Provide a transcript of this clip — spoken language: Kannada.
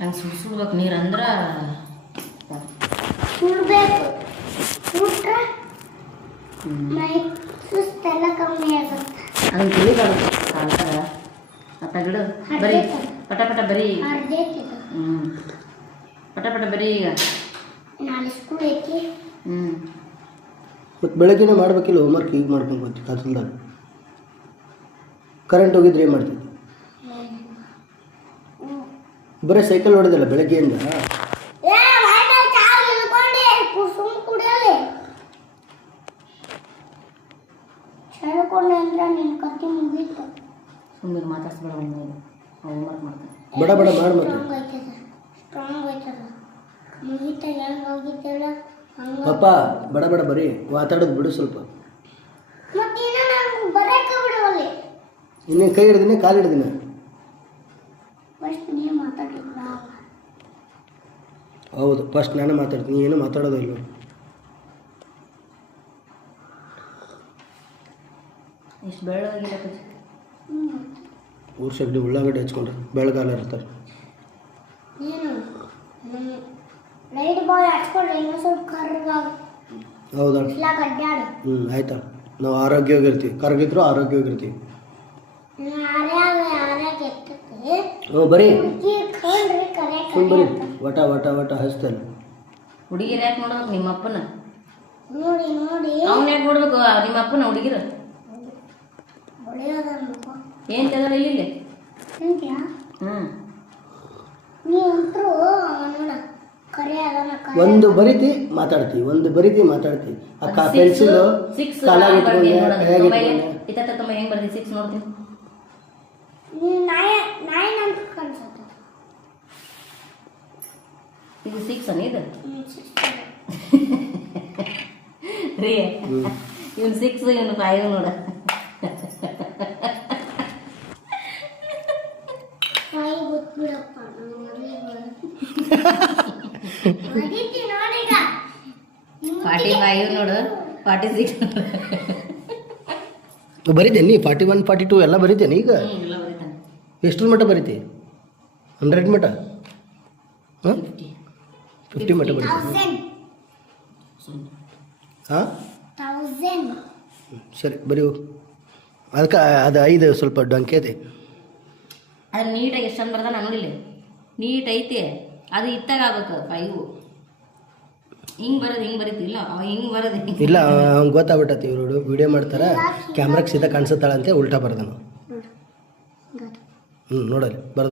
ಹಂಗೆ ಸುಡ್ಬೇಕು ನೀರು ಅಂದ್ರೆ ಸುಡಬೇಕು. ಸುಟ್ರೆ ಮೈ ಸುಸ್ತೆಲ್ಲ ಕಮ್ಮಿ ಆಗುತ್ತೆ. ಅದನ್ನು ತಿಳಿಬಾರ್ದು ಕಾಲ್ತಾಗ ಮತ್ತು ಗಿಡ ಬರೀ ಪಟ ಪಟ ಬರೀ ಪಟ ಪಟ ಬರೀ ಈಗ ನಾಳೆ ಸ್ಕೂಲ್ ಐತಿ. ಮತ್ತು ಬೆಳಗ್ಗೆನೇ ಮಾಡ್ಬೇಕಿಲ್ಲ ಹೋಮ್ವರ್ಕ್ ಈಗ ಮಾಡ್ಕೊಂಡು ಬರ್ತೀವಿ ಕತ್ಲದಾಗ. ಕರೆಂಟ್ ಹೋಗಿದ್ರೆ ಏನು ಮಾಡ್ತೀವಿ? ಬರೀ ಸೈಕಲ್ ಹೊಡೆದಲ್ಲ ಬೆಳಗ್ಗೆಯಿಂದ. ಸುಮ್ಮನೆ ಮಾತಾಡ್ಸ್ಬೇಡ ಹೋಮ್ವರ್ಕ್ ಮಾಡ್ತಾರೆ. ಬಡ ಬಡ ಮಾಡಿ ಮತ್ತೆ ಅಪ್ಪ ಬಡ ಬಡ ಬರೀ ಮಾತಾಡೋದು ಬಿಡು ಸ್ವಲ್ಪ. ಇನ್ನೇನು ಕೈ ಹಿಡ್ದಿನಿ ಕಾಲು ಹಿಡ್ದಿನ. ಹೌದು ಫಸ್ಟ್ ನಾನೇ ಮಾತಾಡ್ತೀನಿ, ಏನು ಮಾತಾಡೋದು ಇಲ್ಲ. ಇಷ್ಟು ಬೆಳ್ಳಗಿಲ್ಲ ಊರು ಸಗಡಿ ಉಳ್ಳಾಗಡ್ಡೆ ಹಚ್ಕೊಂಡ್ರೆ ಬೆಳಗಾಲ ಇರ್ತಾರೆ. ಹೌದಾ? ಆಯ್ತಾ, ನಾವು ಆರೋಗ್ಯವಾಗಿರ್ತೀವಿ. ಕರಗಿದ್ರು ಆರೋಗ್ಯವಾಗಿರ್ತೀವಿ. ಬರೀ ಬರೀ ವಟ ವಟ ವಟ ಹಚ್ತಲ್ಲ. ಹುಡುಗಿರು ಯಾಕೆ ನೋಡ್ಬೇಕು ನಿಮ್ಮ ಅಪ್ಪನ? ನೋಡಿ ನೋಡಿ ಅವ್ನ ಯಾಕೆ ನೋಡ್ಬೇಕು ನಿಮ್ಮ ಅಪ್ಪನ ಹುಡುಗಿರು? ಏನು ತೆಗಲ್ಲ ಇಲ್ಲಿ? ಒಂದು ಬರಿತಿ ಮಾತಾಡ್ತೀವಿ, ಒಂದು ಬರಿತಿ ಮಾತಾಡ್ತೀವಿ. ಅಕ್ಕ ಪೆನ್ಸಿಲ್ ಹೆಂಗ್ ಬರ್ದಿ 6 ನೋಡ್ತೀನಿ. ಇದು 6 ಅನ್ನ ಇದು ರೀ ಇವನು 6 ಇವನು 5 ನೋಡ. ಫಾರ್ಟಿ 5 ನೋಡು 46 ಬರೀತೇನೆ. 41 42 ಎಲ್ಲ ಬರೀತೇನೆ ಈಗ. ಎಷ್ಟರ ಮಟ್ಟ ಬರೀತಿ? 100 ಮಟ್ಟ? ಹಾಂ 50 ಮಟ್ಟ ಬರೀತಿ? ಹಾಂ ಸರಿ ಬರೀ. ಅದಕ್ಕೆ ಅದು 5 ಸ್ವಲ್ಪ ಡೊಂಕೆ ಐತೆ. ಅದು ನೀಟಾಗಿ ಎಷ್ಟೊಂದು ಬರ್ದ ನೋಡಿಲ್ಲ, ನೀಟ್ ಐತೆ. ಅದು ಇತ್ತಾಗ ಆಗ್ಬೇಕು 5 ಹಿಂಗೆ ಬರೋದು ಹಿಂಗೆ ಬರೀತಿಲ್ಲ ಹಿಂಗೆ ಬರೋದು ಇಲ್ಲ. ಅವ್ನು ಗೊತ್ತಾಗ್ಬಿಟ್ಟತಿ, ಇವರು ವಿಡಿಯೋ ಮಾಡ್ತಾರೆ, ಕ್ಯಾಮ್ರಾಗೆ ಸೀದಾ ಕಾಣಿಸುತ್ತಾಳಂತೆ ಉಲ್ಟಾ ಬರ್ದನು. ನೋಡಲಿ ಬರೋದು.